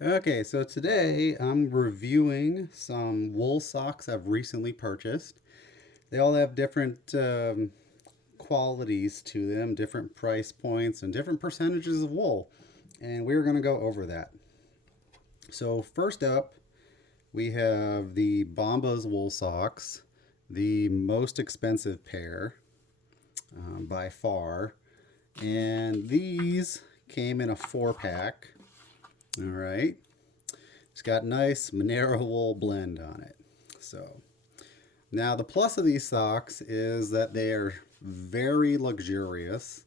Okay, so today I'm reviewing some wool socks I've recently purchased. They all have different qualities to them, different price points, and different percentages of wool. And we're going to go over that. So, first up, we have the Bombas wool socks, the most expensive pair by far. And these came in a 4 pack. All right. It's got nice Monero wool blend on it. So now the plus of these socks is that they are very luxurious,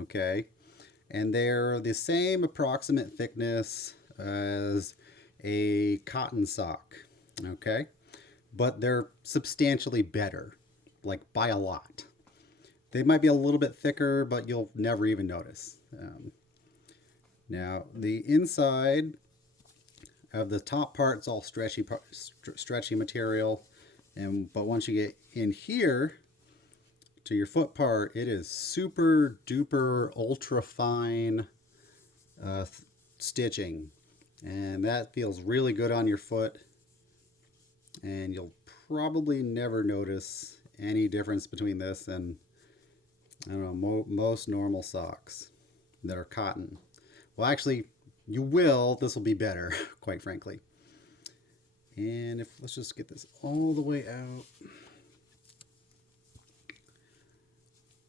okay? And they're the same approximate thickness as a cotton sock, okay? But they're substantially better, like by a lot. They might be a little bit thicker, but you'll never even notice. Now, the inside of the top part, it's all stretchy material, but once you get in here to your foot part, it is super duper ultra fine stitching, and that feels really good on your foot. And you'll probably never notice any difference between this and I don't know most normal socks that are cotton. Well, actually, you will. This will be better, quite frankly. And if let's just get this all the way out.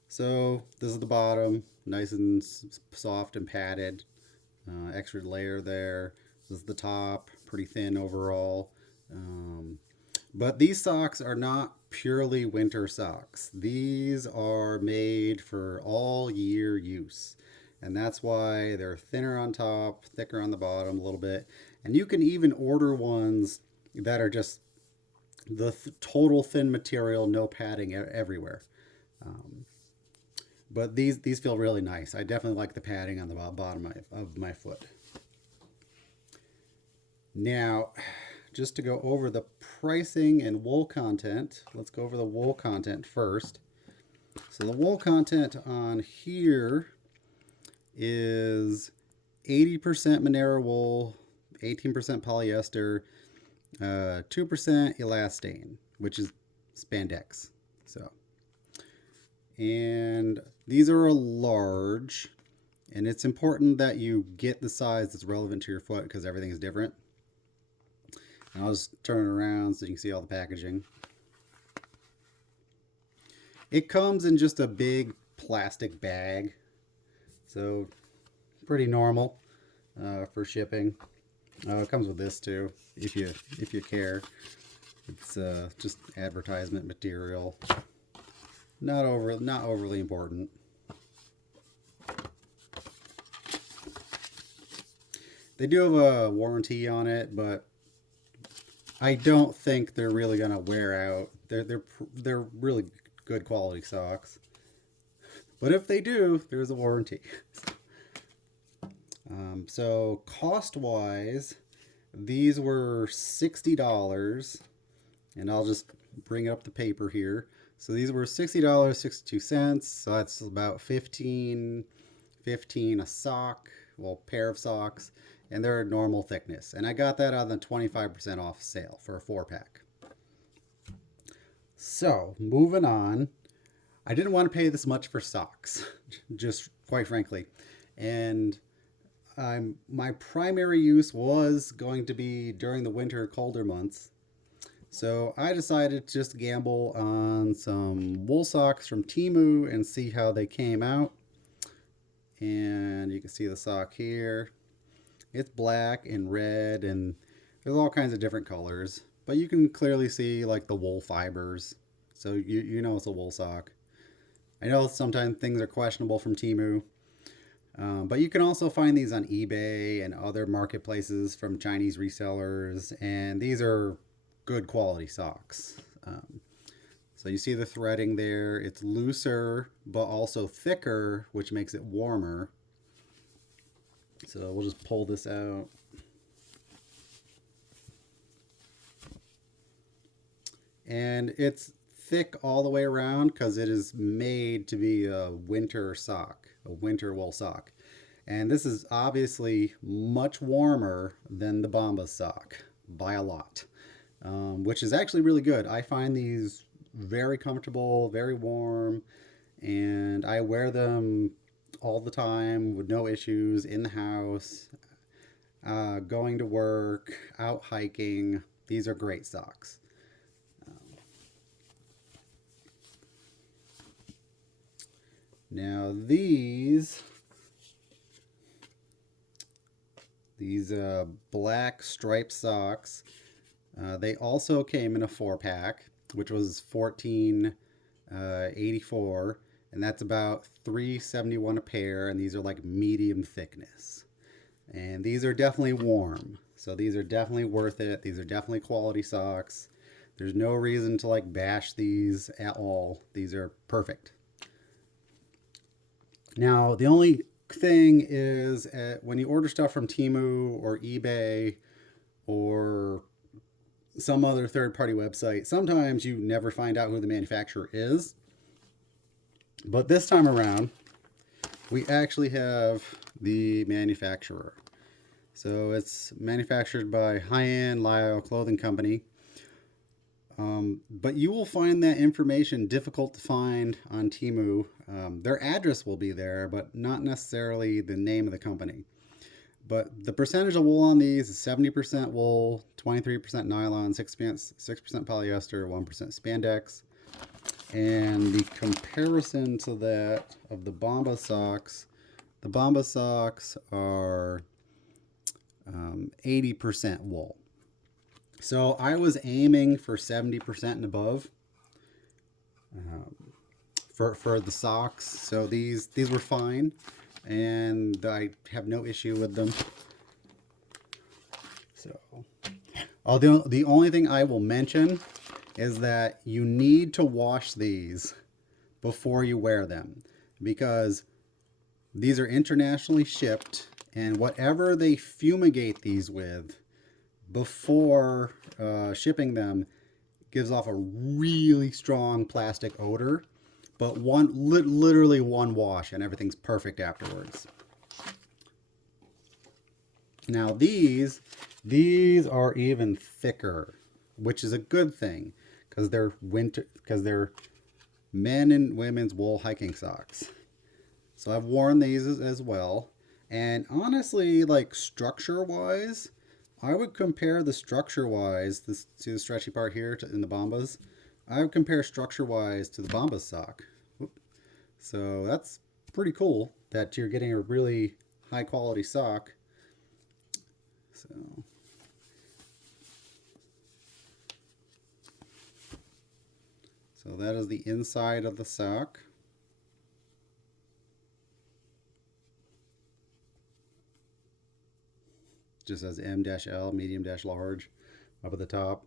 So this is the bottom, nice and soft and padded. Extra layer there. This is the top, pretty thin overall. But these socks are not purely winter socks. These are made for all year use. And that's why they're thinner on top, thicker on the bottom a little bit. And you can even order ones that are just the total thin material, no padding everywhere. Um, but these feel really nice. I definitely like the padding on the bottom of my foot. Now, just to go over the pricing and wool content, let's go over the wool content first. So the wool content on here is 80% Monero wool, 18% polyester, 2% Elastane, which is Spandex. So, and these are a large, and it's important that you get the size that's relevant to your foot because everything is different. And I'll just turn it around so you can see all the packaging. It comes in just a big plastic bag, so pretty normal for shipping. It comes with this too, if you care. It's just advertisement material, not overly important. They do have a warranty on it, but I don't think they're really gonna wear out. They're really good quality socks. But if they do, there's a warranty. So cost wise, these were $60, and I'll just bring up the paper here. So these were $60, 62 cents. So that's about 15 a sock, well, pair of socks, and they're normal thickness. And I got that on the 25% off sale for a 4 pack. So moving on, I didn't want to pay this much for socks, just quite frankly. And my primary use was going to be during the winter, colder months. So I decided to just gamble on some wool socks from Temu and see how they came out. And you can see the sock here. It's black and red, and there's all kinds of different colors. But you can clearly see like the wool fibers. So you know it's a wool sock. I know sometimes things are questionable from Temu. But you can also find these on eBay and other marketplaces from Chinese resellers, and these are good quality socks. So you see the threading there. It's looser, but also thicker, which makes it warmer. So we'll just pull this out. And it's thick all the way around because it is made to be a winter sock, a winter wool sock. And this is obviously much warmer than the Bombas sock by a lot, which is actually really good. I find these very comfortable, very warm, and I wear them all the time with no issues in the house, going to work, out hiking. These are great socks. Now these black striped socks, they also came in a 4-pack, which was $14.84, and that's about $3.71 a pair, and these are like medium thickness. And these are definitely warm, so these are definitely worth it. These are definitely quality socks. There's no reason to like bash these at all. These are perfect. Now, the only thing is when you order stuff from Temu or eBay or some other third-party website, sometimes you never find out who the manufacturer is. But this time around, we actually have the manufacturer. So it's manufactured by Haining Lihao clothing company. But you will find that information difficult to find on Temu. Their address will be there, but not necessarily the name of the company. But the percentage of wool on these is 70% wool, 23% nylon, 6% polyester, 1% spandex. And the comparison to that of the Bombas socks are 80% wool. So I was aiming for 70% and above for the socks. So these were fine, and I have no issue with them. So, the only thing I will mention is that you need to wash these before you wear them, because these are internationally shipped, and whatever they fumigate these with before shipping them gives off a really strong plastic odor, but literally one wash and everything's perfect afterwards. Now these are even thicker, which is a good thing, because they're men and women's wool hiking socks. So I've worn these as well, and honestly, like structure wise, I would compare the structure-wise, see the stretchy part here in the Bombas? I would compare structure-wise to the Bombas sock. So that's pretty cool that you're getting a really high-quality sock. So that is the inside of the sock. Just says M-L, medium-large up at the top.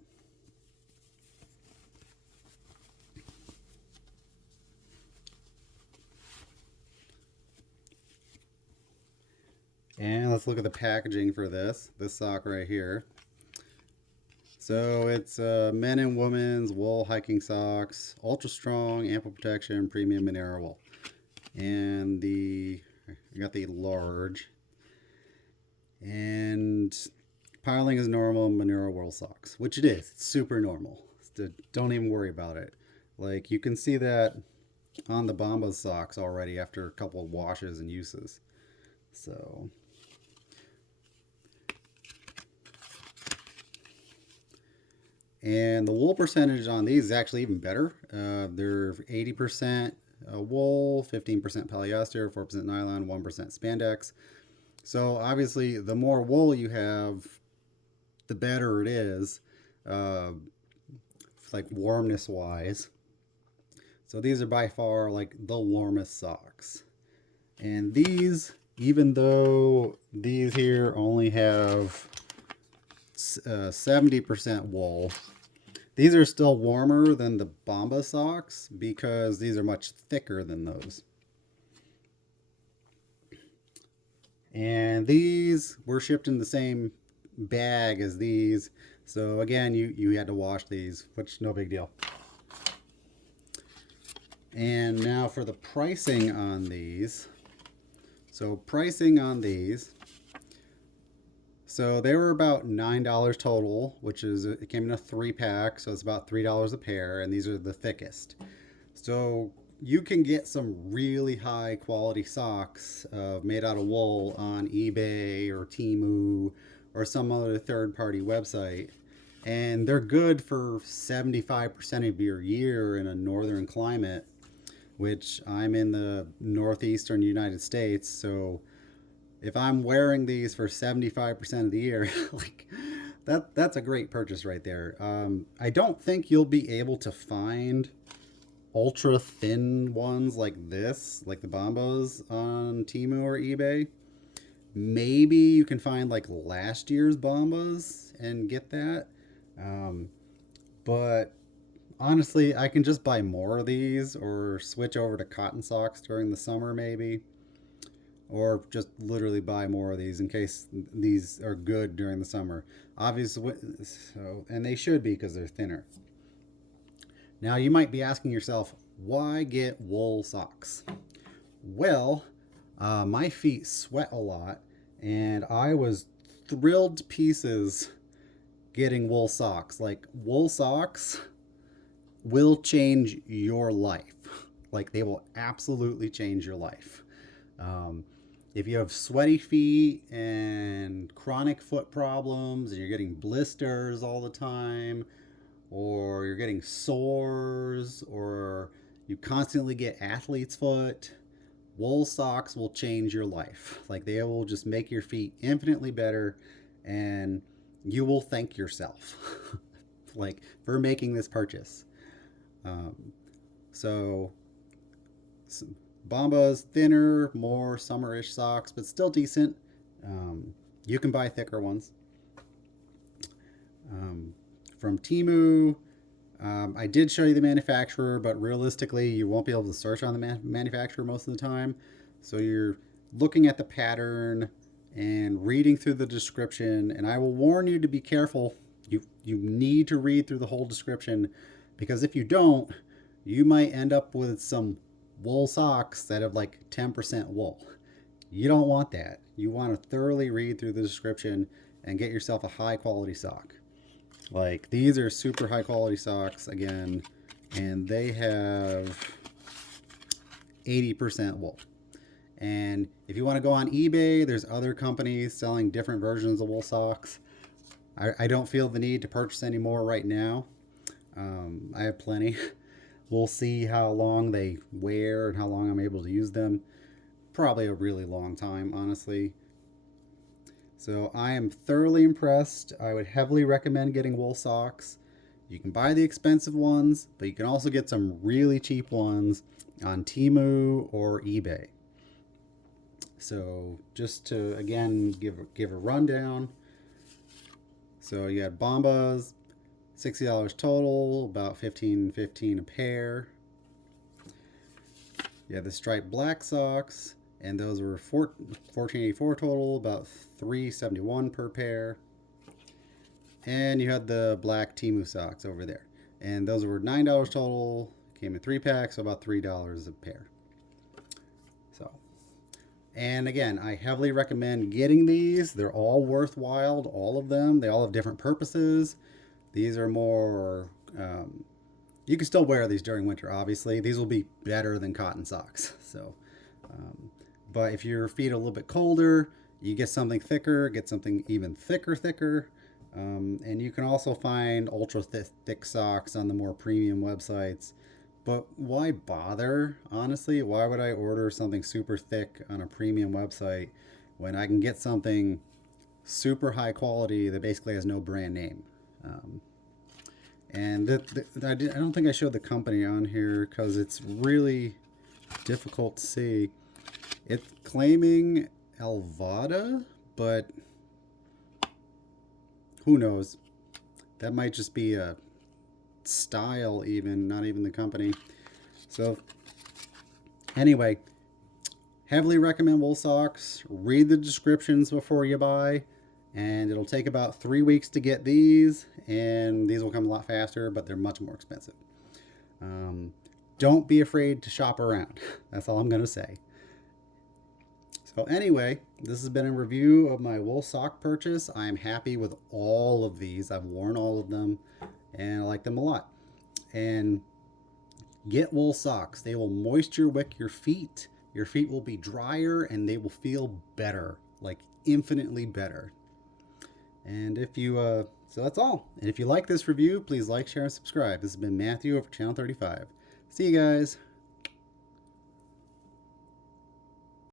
And let's look at the packaging for this sock right here. So it's men and women's wool hiking socks, ultra strong, ample protection, premium Merino wool. And I got the large. And piling is normal Merino wool socks, which it is. It's super normal. Don't even worry about it. Like, you can see that on the Bombas socks already after a couple of washes and uses. So, and the wool percentage on these is actually even better. They're 80% wool, 15% polyester, 4% nylon, 1% spandex. So obviously, the more wool you have, the better it is, like warmness wise. So these are by far like the warmest socks. And these, even though these here only have 70% wool, these are still warmer than the Bombas socks because these are much thicker than those. And these were shipped in the same bag as these. So again, you had to wash these, which no big deal. And now for the pricing on these. So pricing on these. So they were about $9 total, which is, it came in a 3-pack, so it's about $3 a pair, and these are the thickest. So you can get some really high quality socks made out of wool on eBay or Temu or some other third party website. And they're good for 75% of your year in a northern climate, which I'm in the northeastern United States. So if I'm wearing these for 75% of the year, like that's a great purchase right there. I don't think you'll be able to find ultra thin ones like this, like the Bombas on Temu or eBay. Maybe you can find like last year's Bombas and get that. But honestly, I can just buy more of these or switch over to cotton socks during the summer maybe. Or just literally buy more of these in case these are good during the summer. Obviously, so, and they should be because they're thinner. Now you might be asking yourself, why get wool socks? Well, my feet sweat a lot, and I was thrilled to pieces getting wool socks. Like, wool socks will change your life. Like, they will absolutely change your life. If you have sweaty feet and chronic foot problems and you're getting blisters all the time, or you're getting sores, or you constantly get athlete's foot, wool socks will change your life. Like, they will just make your feet infinitely better, and you will thank yourself like for making this purchase. So Bombas, thinner, more summerish socks, but still decent. You can buy thicker ones. From Temu, I did show you the manufacturer, but realistically, you won't be able to search on the manufacturer most of the time. So you're looking at the pattern and reading through the description. And I will warn you to be careful. You need to read through the whole description, because if you don't, you might end up with some wool socks that have like 10% wool. You don't want that. You want to thoroughly read through the description and get yourself a high quality sock. Like, these are super high quality socks again, and they have 80% wool. And if you want to go on eBay, there's other companies selling different versions of wool socks. I don't feel the need to purchase any more right now. I have plenty. We'll see how long they wear and how long I'm able to use them. Probably a really long time, honestly. So I am thoroughly impressed. I would heavily recommend getting wool socks. You can buy the expensive ones, but you can also get some really cheap ones on Temu or eBay. So just to, again, give a rundown. So you had Bombas, $60 total, about $15.15 a pair. You had the striped black socks, and those were $14.84 total, about $3.71 per pair. And you had the black Temu socks over there, and those were $9 total. Came in 3-packs, so about $3 a pair. So, and again, I heavily recommend getting these. They're all worthwhile, all of them. They all have different purposes. These are more, you can still wear these during winter, obviously. These will be better than cotton socks. So, but if your feet are a little bit colder, you get something thicker, get something even thicker. And you can also find ultra thick socks on the more premium websites. But why bother? Honestly, why would I order something super thick on a premium website when I can get something super high quality that basically has no brand name? And I don't think I showed the company on here because it's really difficult to see. It's claiming Alvada, but who knows? That might just be a style even, not even the company. So anyway, heavily recommend wool socks. Read the descriptions before you buy. And it'll take about 3 weeks to get these, and these will come a lot faster, but they're much more expensive. Don't be afraid to shop around. That's all I'm going to say. So anyway, this has been a review of my wool sock purchase. I am happy with all of these. I've worn all of them and I like them a lot. And get wool socks. They will moisture wick your feet. Your feet will be drier and they will feel better, like infinitely better. And if you, so that's all. And if you like this review, please like, share, and subscribe. This has been Matthew over Channel 35. See you guys.